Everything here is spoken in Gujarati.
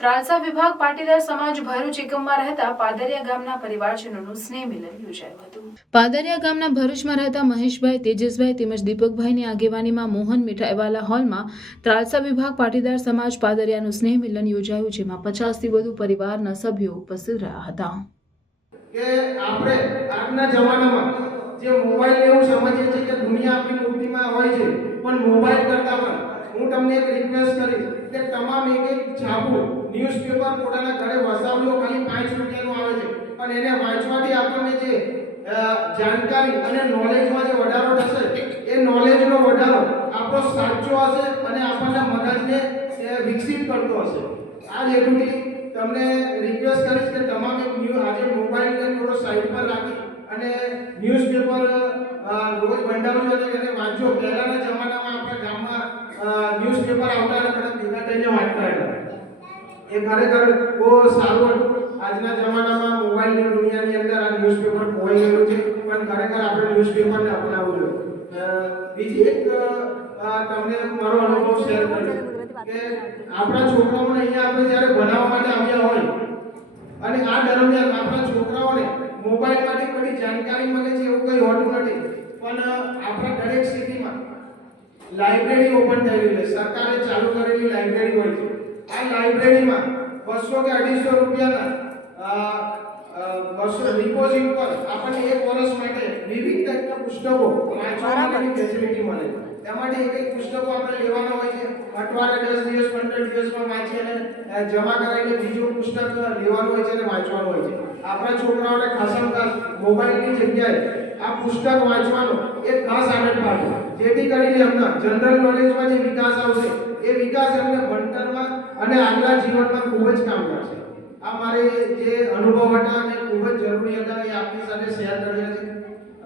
ત્રાલસા વિભાગ પાટીદાર સમાજ ભરૂચ એકમમાં રહેતા પાદરિયા ગામના પરિવારજનોનું સ્નેહ મિલન યોજાયું હતું। પાદરિયા ગામના ભરૂચમાં રહેતા મહેશભાઈ, તેજસભાઈ તેમજ દીપકભાઈની આગેવાનીમાં મોહન મીઠાઈવાલા હોલમાં ત્રાલસા વિભાગ પાટીદાર સમાજ પાદરિયાનું સ્નેહ મિલન યોજાયું, જેમાં 50થી વધુ પરિવારના સભ્યો ઉપસ્થિત રહ્યા હતા। કે આપણે આજના જમાનામાં જે મોબાઈલ એવું સમજીએ છીએ કે દુનિયા આપણી મુઠ્ઠીમાં હોય છે, પણ મોબાઈલ કરતા પણ હું તમને એક રિક્વેસ્ટ કરીશ કે તમામ એક છાપું ન્યૂઝપેપર પોતાના ઘરે વસાવ્યો ખાલી 5 રૂપિયાનું આવે છે, પણ એને વાંચવાથી આપણને જે જાણકારી અને નોલેજમાં જે વધારો થશે એ નોલેજનો વધારો આપણો સાચો હશે અને આપણના મગજને વિકસિત કરતો હશે। આ જ હેતુથી તમને રિક્વેસ્ટ કરીશ કે તમામ એક આજે મોબાઈલને થોડો સાઈડ પર રાખી અને ન્યૂઝપેપર રોજ બંધાવો છો અને વાંચો। પહેલાના જમાનામાં આપણા ગામમાં ન્યૂઝપેપર આવતા હતા, બધા ભેગા થઈને વાંચતા હતા, એ ખરેખર બહુ સારું હતું। આજના જમાનામાં મોબાઈલની દુનિયાની અંદર આ ન્યૂઝપેપર ખોવાઈ ગયું છે, પણ ખરેખર આપણે ન્યૂઝપેપરને અપનાવવું જોઈએ। બીજી એક તમને મારો અનુભવ શેર કરું કે આપણા છોકરાઓને અહીંયા આપણે જ્યારે ભણાવવા માટે આવ્યા હોય અને આ દરમિયાન આપણા છોકરાઓને મોબાઈલમાંથી બધી જાણકારી મળે છે એવું કંઈ હોતું નથી, પણ આપણા દરેક સિટીમાં લાઇબ્રેરી ઓપન થઈ રહી છે, સરકારે ચાલુ કરેલી લાઇબ્રેરી હોય છે। આ લાઇબ્રેરીમાં 200 કે 250 રૂપિયાના ડિપોઝિટ પર આપણને 1 વર્ષ માટે વિવિધ ટાઈપના પુસ્તકો વાંચવા માટેની ફેસિલિટી મળે છે। એમાંથી એક પુસ્તકો આપણે લેવાના હોય છે, અઠવાડિયે 10 દિવસ 15 દિવસમાં વાંચી અને જમા કરાવીને બીજું પુસ્તક લેવાનું હોય છે અને વાંચવાનું હોય છે। આપણા છોકરાઓને ખાસ મોબાઈલની જગ્યાએ આ પુસ્તક વાંચવાનો એક ખાસ આદત પાડો, જેથી કરીને એમના જનરલ નોલેજમાં જે વિકાસ આવશે એ વિકાસ એમને ભણતરમાં અને આગલા જીવનમાં ખૂબ જ કામ લાગશે। આ મારે જે અનુભવ હતા અને ખૂબ જ જરૂરી હતા એ આપની સાથે શેર કર્યા છે।